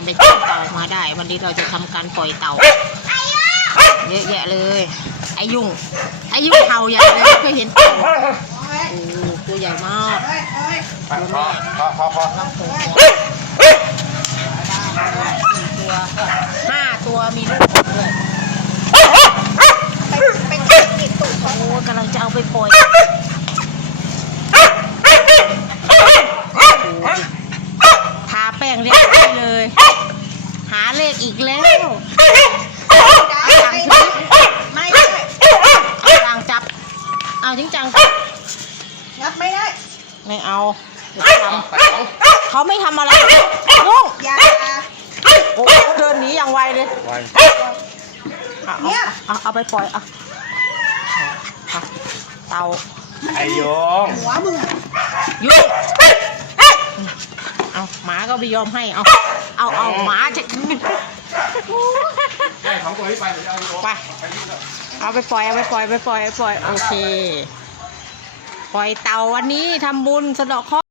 การไปจับเต่ามาได้ วันนี้เราจะทำการปล่อยเต่าเยอะแยะเลยไอายุงไอายุงเห่าใหญ่เลยเคยเห็นเต่าโอ้ตัวใหญ่มากพอพอพอพอลำโพงตัวห้าตัวมีลูกด้วยไปจับติดตุ่มโอ้กำลังจะเอาไปปล่อยทาแป้งเรียบร้อยเลย หาเลขอีกแล้วได้ไม่ได้เอาจังจับ เอาจริงจังนับไม่ได้ ไม่เอาเดี๋ยวทำเขาไม่ทำอะไรลุงอย่าโอ้เดินหนีอย่างไวเลยไวเอาเอาเอาไปปล่อยเอาเอาเตาไอโยงหัวมึงยุ่งเอาหมาก็ไม่ยอมให้ เอา เอา เอาหมาจะ ไอ้ของตัวนี้ไปเดี๋ยวเอาโยงไปเอาไปปล่อยเอาไปปล่อยไปปล่อยไปปล่อยโอเค ปล่อยเต่าวันนี้ทำบุญสะเดาะเคราะห์